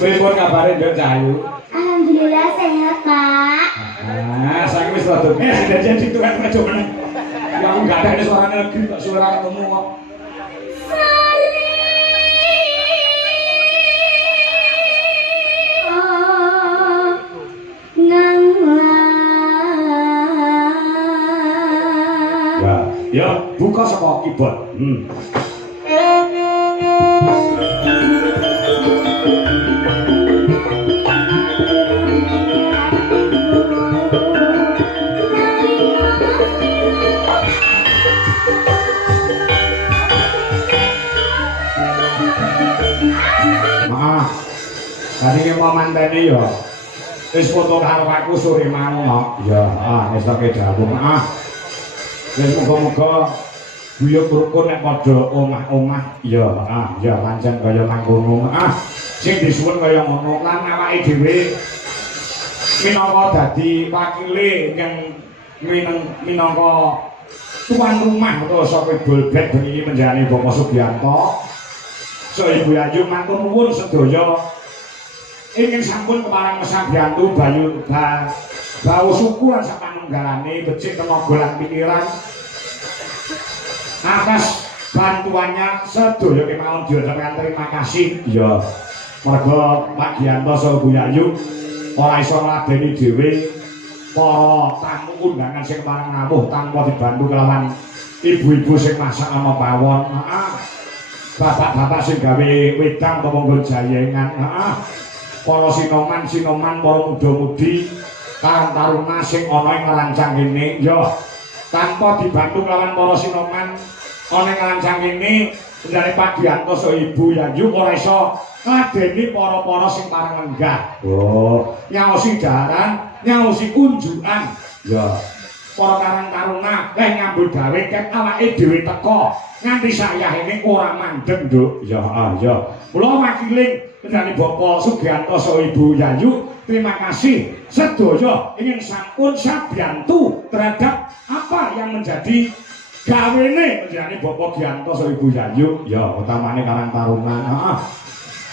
Pripun kabare Nduk Cahayu? Alhamdulillah sehat, Pak. Nah, saya wis rada sudah jadi tukang kerja meneh. Yang enggak ada suarane negeri kok suara ketemu kok. Ya, buka saka keyboard. Maaf. Tadi mau manteni ya. Wis foto karo aku sore mau kok. Ya, wis tak dawuh. Maaf. Wis muga-muga guyub rukun nek padha omah-omah ya ya pancen kaya mangkono sing disuwun kaya ngono lan awake dhewe minangka dadi wakile yang minangka tuan rumah utawa saka Bolbet bengi menjani Bapak Sugiyanto so Ibu Ayu matur nuwun sedaya ingin sampun keparang mesabiyantu bayu bau suku lan sapanunggalane becik tenaga lan pikiran atas bantuannya sedaya kemawon diucapkan terima kasih ya mergo Pak Giyanto saha Bu Yayu ora iso ngladeni dhewe para tamu undangan sing parang rawuh tanpa dibantu kelawan ibu-ibu sing masak ana pawon bapak-bapak sing gawe wedang utawa nggon jayengan para sinoman para muda-mudi taruna sing ana ing rancang kene ya tanpa dibantu kelawan para sinoman ana ing rancang kene njane Pak Giyanto saha Ibu Yayu ora iso ngladeni para-para sing pareng lenggah. Oh, nyaosi daran, nyaosi unjukan. Ya. Para karang taruna leh nyambut gawe ket awake dhewe teka nganti sayahene ora mandeg, Nduk. Ya, ya. Kula wakiling njane Bapak Sugiyanto saha Ibu Yayu terima kasih sedaya ingin sampun sabiyantu terhadap apa yang menjadi gawene menjadi Bapak Giyanto saha Ibu Yayu ya utamane karang taruna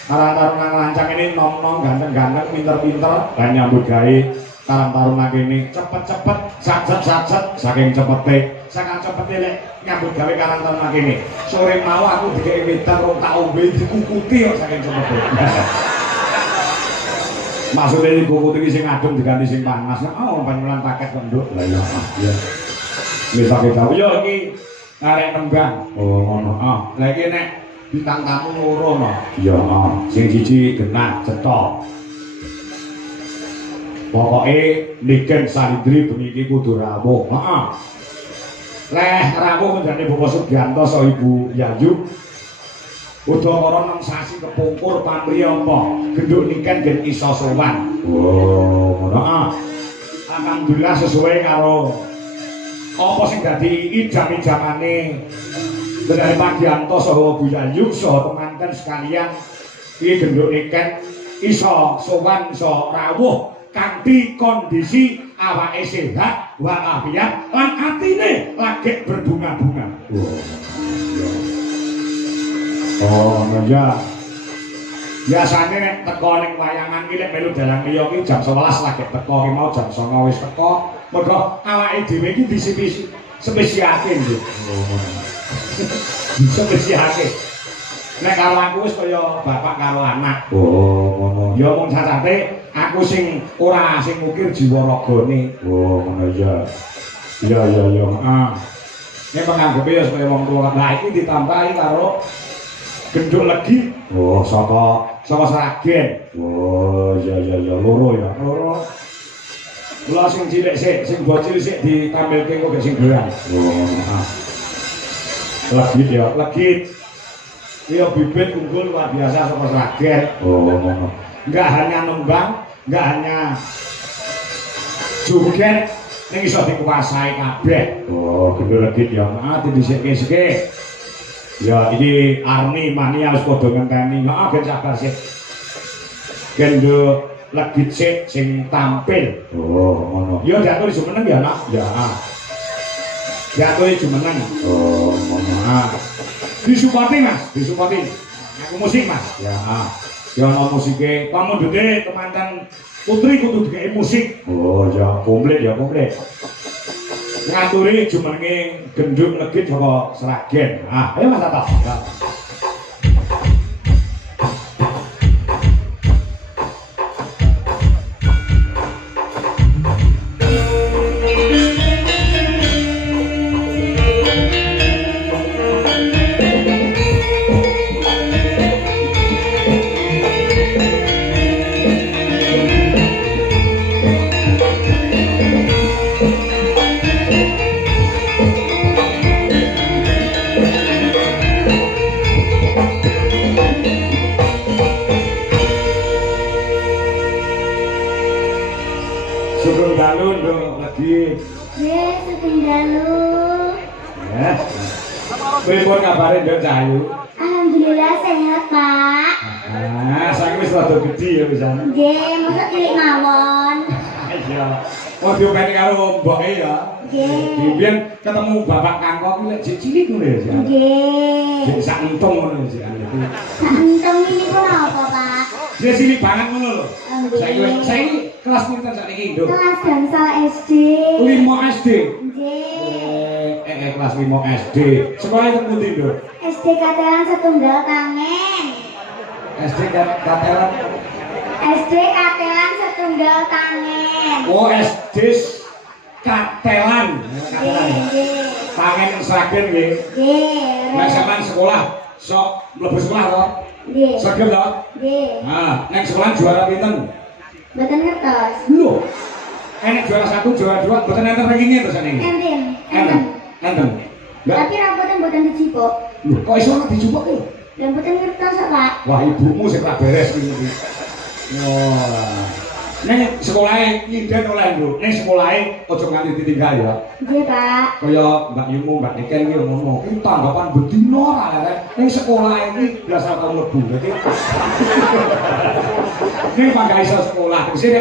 karang taruna lancang ini nom-nom ganteng-ganteng pinter-pinter dan nyambut gawe karang taruna kene cepet-cepet satset saking cepete lek nyambut gawe karang taruna kene sore mau aku dikek wedan rong tak ombe dikukuti kok saking cepete maksudnya ini kuku ini sing adem diganti sing panas oh panjulan paket penduk lah ya bisa kita yo ini ngarek tembang oh ngono lagi nek bintang tamu loro no iya sing siji genah cetok pokoknya Niken Salindri beniki kudu rawuh leh rawuh menjadi Bapak Sugiyanto saha Ibu Yayu udakara nang sasi kepungkur pamriyampa genduk niken gen iso sowan. Oh, ngono alhamdulillah sesuai karo apa sing dadi idam-idamane dari Pak Giyanto saha Bu Yayu saha temanten sekalian iki genduk niken iso sowan iso rawuh kanthi kondisi awake sehat walafiat lan atine lagi berbunga-bunga. Oh, ya. Biasane nek teko ning wayangan iki nek melu dalang liya iki jam 11 lagi teko ki mau jam 09.00 wis teko. Mergo awake dhewe iki spesialke nggih. Spesialke. Nek karo aku wis kaya bapak karo anak. Oh, ngono. Ya mung sacate aku sing ora sing mukir jiwa ragane. Oh, ngono ya. Iya. Nek panganggepe ya kaya wong tuwa. Lah iki ditambahi karo genduk legi. Oh, saka Sragen. Oh, iya loro ya. Loro. Kula sing cilik sik, sing bocil sik ditampilke kok sing geran. Oh, legit ya, legit. Iya bibit unggul luar biasa saka Sragen. Oh, ngono. Enggak hanya nembang, enggak hanya joget ning iso dikuasai kabeh. Oh, genduk legit ya. Didhisik-dhisik. Ya ini Arni mania harus podo ngenteni ben sabar sih genduk legit sik sing tampil. Oh ngono ya diatur jumeneng ya nak ya diatur jumeneng. Oh ngono disuppoti mas disuppoti Aku musik Mas. Ya. Ya ono musike. Kamu dene temanten putri kudu dikei musik. Oh ya komplit ya komplit. Ngaturi jumenenge gendut legit saka Sragen. Ayo Mas Ato. Ya. Pripun kabare Nduk Cahayu? Alhamdulillah sehat, Pak. Saiki wis rada gedhi ya pisan. Nggih, mosok cilik mawon. Iya. Oh diopeni karo mboke ya. Nggih. Biyen ketemu Bapak Kangkong iki lek cilik ngono ya, Jan. Nggih. Jek sak entung ngono ya, Jan. Sak entung ini pun apa, Pak? Dia cilik banget ngono lho. Nggih. Saiki kelas pinten sakniki, Nduk? Kelas gangsal SD. 5 SD. Nggih. Kelas 5 SD. Sekolah itu pundi, Nduk? SD Katelan Setunggal Tangen. SD Katelan. SD Katelan Setunggal Tangen. Oh, SD Katelan. Nggih. Tangen Sragen nggih. Nggih. Nek sampean sekolah sok mlebu sekolah to? Nggih. Sregep to? Nggih. Nek sekolah juara pinten? Mboten ngertos. Lho. Enek juara 1, juara 2, mboten enten rankinge to sakniki. Enten. Enten. Tapi rambutnya mboten dicipok. Lho, kok iso ora dicupuk lho? Lah mboten ngertos, Pak. Wah, ibumu sing ra beres iki. Wah. Nek sekolahe nyinden oleh, Nduk. Nek sekolahe aja nganti ditinggal ya. Nggih, Pak. Kaya Mbak Yumu, Mbak Niken iki ngono. Iki tanggapan bedino ra lek ning sekolah iki biasa tau mlebu. Dadi ning pangga iso sekolah. Sing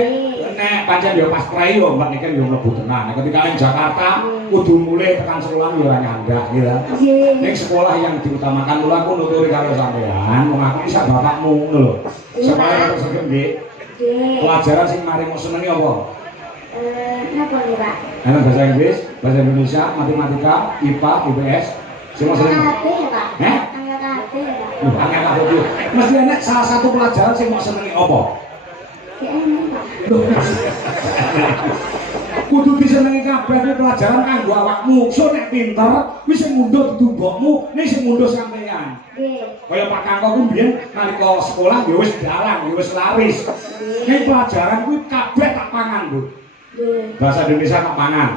nek pancen ya pas prai yo Mbak Niken yo mlebu tenan. Nek ketika ning Jakarta kudu mulai tekan sekolah yo ora nyandak ya. Nggih. Ning sekolah yang diutamakan lho aku nuturi karo sampean, wong aku iki sak bapakmu ngono lho. Sekolah terus segem nggih. Nggih. Pelajaran sing maring senengi apa? Napa nih, Pak? Ana bahasa Inggris, bahasa Indonesia, matematika, IPA, IPS. Sing Angka seneng. HP ya, Pak? Heh? Angka HP ya, Pak? Angkat apa itu? Mesti enek salah satu pelajaran sing mau senengi apa? Ya enak, Pak. Kudu disenengi kabeh kuwi pelajaran kanggo awakmu. So nek pinter, kuwi sing mundhut dudu mbokmu, nek sing mundhut sampeyan. Nggih. Kaya Pak Kangkong kuwi mbiyen nalika sekolah ya wis dalang, ya wis laris. Nek pelajaran kuwi kabeh tak pangan, Bu. Nggih. Bahasa Indonesia tak pangan,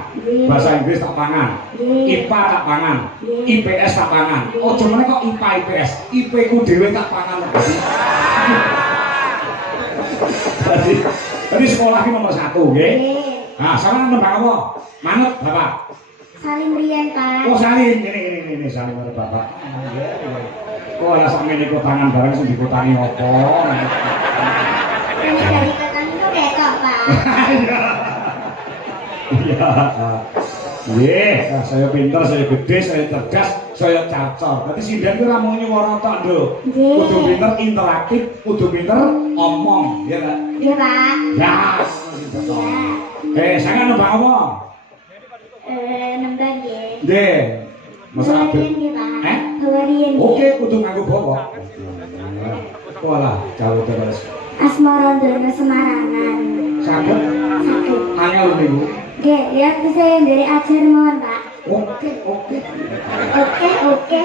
bahasa Inggris tak pangan, IPA tak pangan, IPS tak pangan. Ojo meneh kok IPA IPS, IP ku dhewe tak pangan. Jadi sekolah ini nomor 1, nggih. Nah, sampeyan nembang apa? Manut, Bapak. Salim riyen, Pak. Oh, salin. Ini salin karo Bapak. Kok ora sampe niku tangan bareng sing dikutani apa? Ini dari petang itu ketok, Pak. Iya. Nggih, saya pinter, saya gede, saya cerdas, saya cacor. Dadi sinden ku ora mung nyuwara tok, Nduk. Nggih. Kudu pinter interaktif, kudu pinter omong, ya ta? Iya, Pak. Ya. Iya. Saya nembang apa? Nembang nggih. Nggih. Masa Hawarian abet. nggih, Pak. Eh? Hawarian. Oke, kudu nganggo bawa. Walah, jauh terus. Asmara Dono Semarangan. Saged Sakit. angel niku. Nggih, ya saya dari ajar mohon, Pak. Oke. Oke.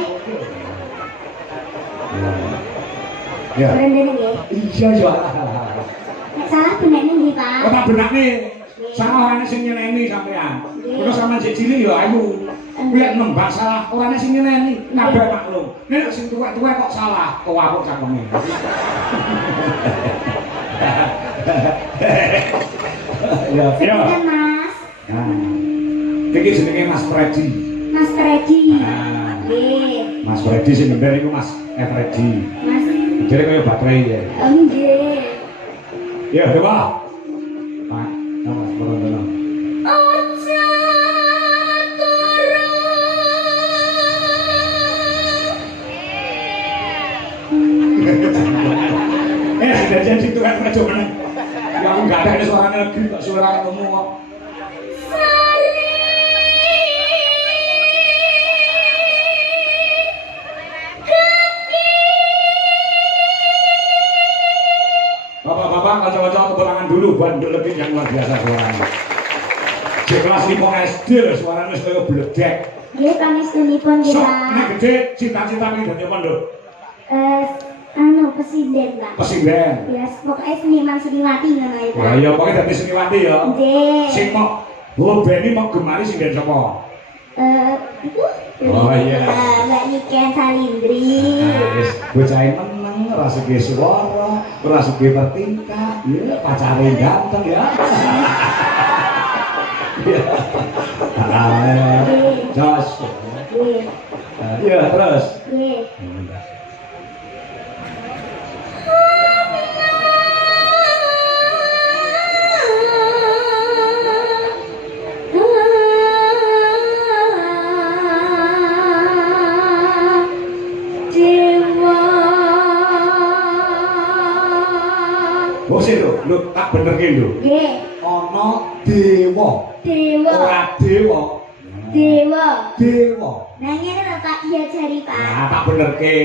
Ya. Berendene nggih. Iya ya. Nek salah benek nggih, Pak. Kok tak benakne. Salah ana sing nyeneni sampean. Kok sampean sik cilik ya ayu. Kuwi nembang salah, ora ana sing nyeneni. Kabeh maklum. Nek sing tuwek-tuwek kok salah, kok cangkeme. Ya, Sekian, Mas. Nah. Iki jenenge Mas Freddy. Mas Freddy. Nah. Nggih. Mas Freddy sing ngender iku Mas Freddy. Mas. Jadi kaya baterai ya. Nggih. Ya, coba. Pak, Mas Borodono. Ojo turun. Jajan situ kan aja meneng. Ya aku enggak ada suara negeri kok suara ketemu kok. Bapak-bapak, kanca-kanca tepuk tangan dulu buat Ndelekin yang luar biasa suaranya. Di kelas 5 SD suaranya wis kaya bledek. Nggih panestunipun Sok kita. nek gede cita-citane dadi apa, Nduk? Presiden, Pak. Presiden. Ya, pokoknya seniman seniwati ngono ya, Pak. Wah, ya pokoknya dadi seniwati ya. Nggih. Sing mau Beni mau gemari sing den sapa? Iku. Oh, iya. Mbak Niken Salindri. Wis bocahe meneng, ora segi swara, ora segi bertingkah, ya pacare ganteng ya. Ya. Jos. Nggih. Ya, terus. Nggih. Oh sih lho, tak benerke lho. Nggih. Ana dewa. Dewa. Ora dewa. Dewa. Dewa. Nah ngene lho Pak diajari Pak. Nah, tak benerke.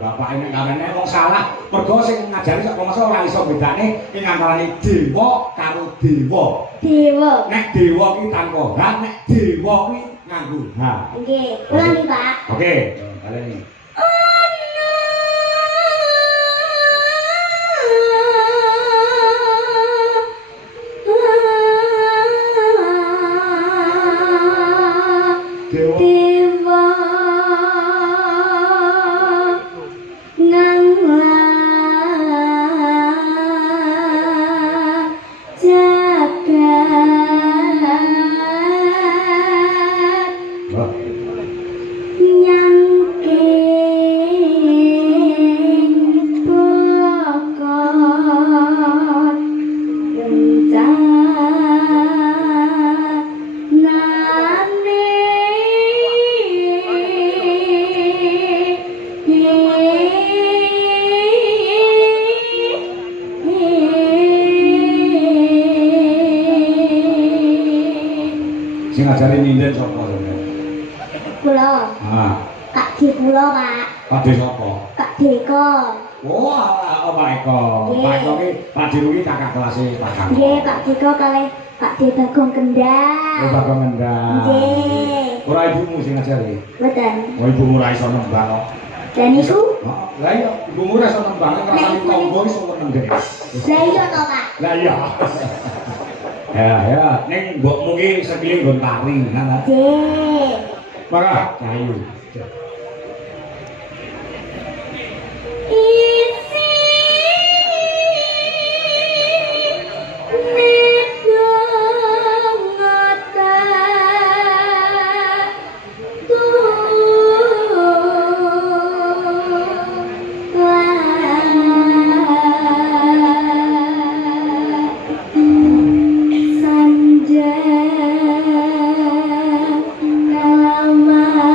Bapak ini kamene wong salah. Mergo sing ngajari sak masa ora iso bedane ing antarané dewa karo dewa. Dewa. Nek dewa ki tanpa H, nek dewa kuwi nganggo H. Nggih, ulangi Pak. Oke, baleni. Dewa nanglang jagat nyangking pokok Sing ngajari ninden sapa sampeyan? Kula, Ah, Kak Di kula Pak, Pakde sapa? Kak Deko. Wah, Pak Eko. Pak Eko ki Pak Diru ki kakak kelas Pak Kang. Nggih, Kak Deko kalih Kak De Bagong Kendal. Oh, Bagong Ngendang. Nggih. Ora ibumu sing ngajari. Mboten. Oh, ibumu ora iso nembang kok. Dan niku? Heeh. Lah iya, ibumu ora iso nembang, rasane tonggo iso meneng gede. Lah iya to, Pak. Lah iya. Ya, ning mbokmu ki sekili nggon tari, kan? Nggih. Maka kayu. Isi nedong ngata sanja kalaman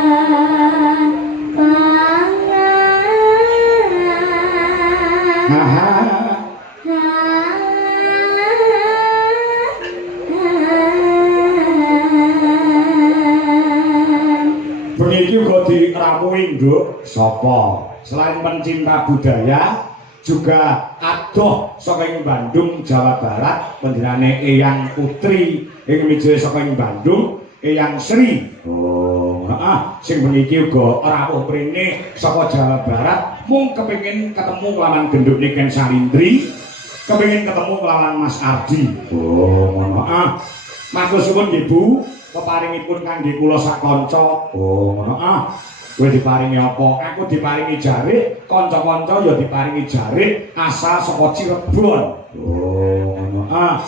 Beniki uga diramuhi nduk sapa? Selain pencinta budaya juga adoh saka ing Bandung, Jawa Barat, panjenengane Eyang Putri ing Wijaya saka ing Bandung, Eyang Sri. Oh, heeh, sing beniki uga rawuh prene saka Jawa Barat, mung kepengin ketemu kelawan genduk Niken Salindri, kepengin ketemu kelawan Mas Ardi. Oh, ngono. Heeh. Matur suwun nggih Bu. Keparingipun kangge kula sak kanca. Oh, ngono ah. Kowe diparingi apa? Aku diparingi jarik, kanca-kanca ya diparingi jarik asal saka Cirebon. Oh, ngono ah.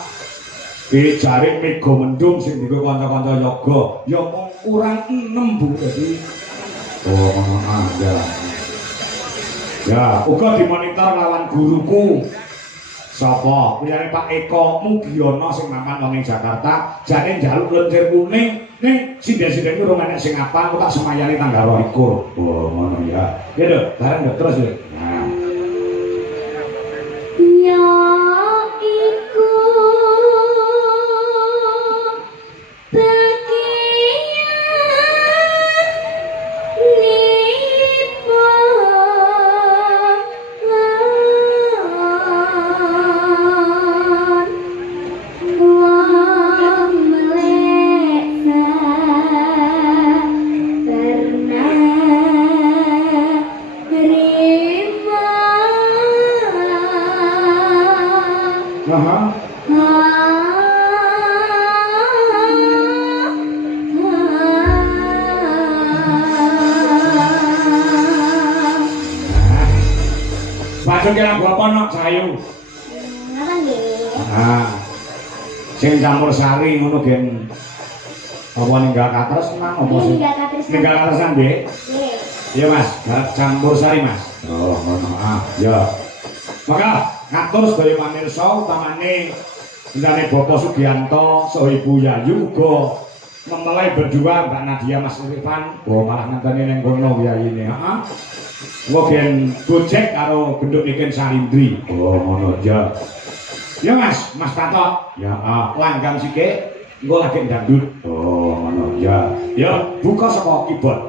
Iki jarik Mega Mendung sing dienggo kanca-kanca yoga, ya mung kurang 6 Bu. Dadi oh, ngono ah, ya. Ya, uga dimonitor lawan guruku. Sapa? Kuyane Pak Eko Mugiono sing mapan wong ing Jakarta, jane njaluk lentir kuning ning sinden-sinden urung enek sing apa, aku tak semayani tanggal 22. Oh, ngono ya. Ya lho, bareng lho terus lho. Nah. ya Baju kira gua apa nok Cahayu? Apa nggih? Ah. Sing campur sari ngono gen apa ninggal katresnan apa sih? Ninggal katresnan nggih. Nggih. Iya Mas, campur sari Mas. Oh, ngono. Ah, ya. Maka ngatur sedaya pamirsa utamane ndane Bapak Sugianto saha Ibu Yayu uga mempelai berdua Mbak Nadia Mas Irfan. Oh, malah ngenteni ning kono yayine. Heeh. Mungkin gojek karo genduk iken Sarindri. Oh, ngono ya. Ya Mas, Mas Tato. Ya, langgam sike engko lagi dangdut. Oh, ngono ya. Ya, buka saka keyboard.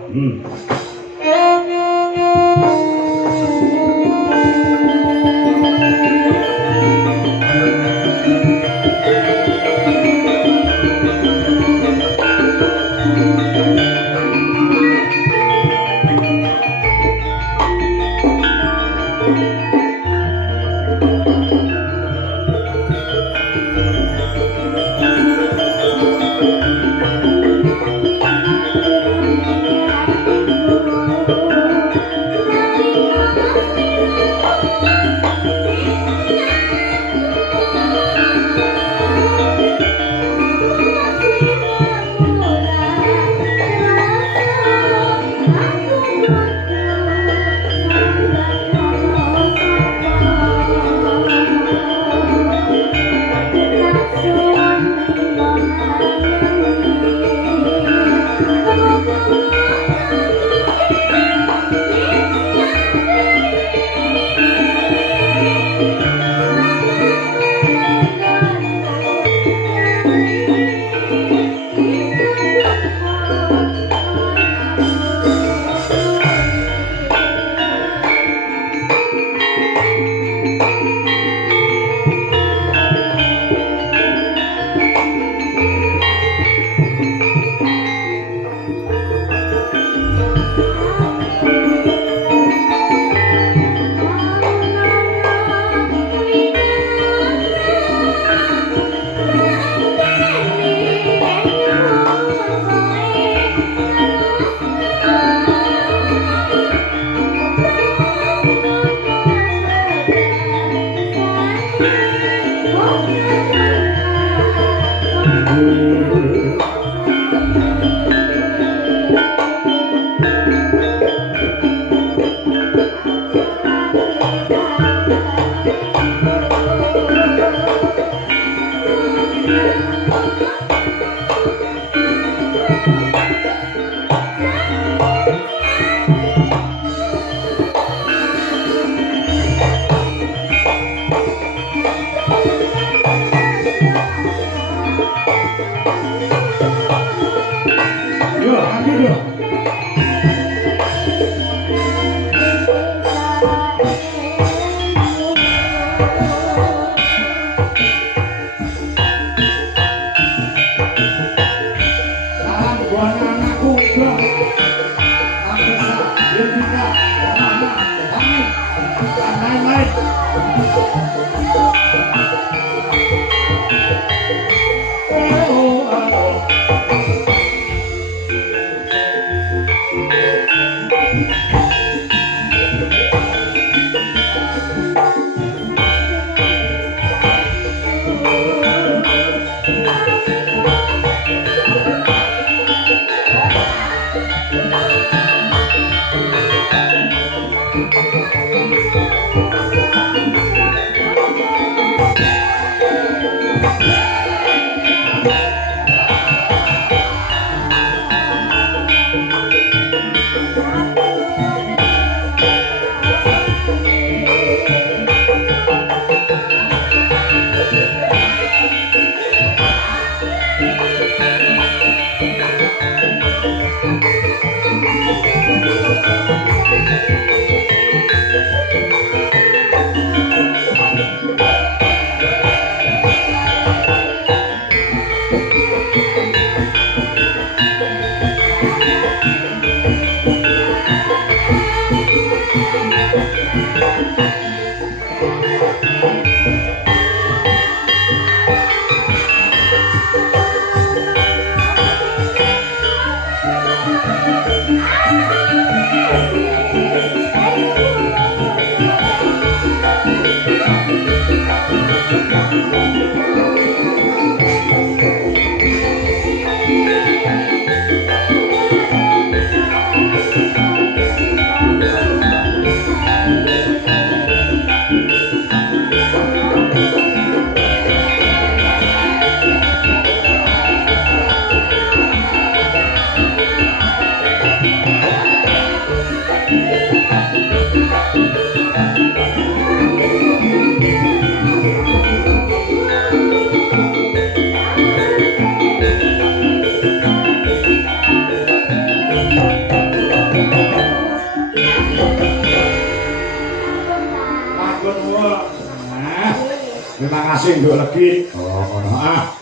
Terima kasih Nduk Legit. Oh, ngono.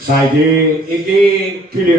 Saiki iki giliran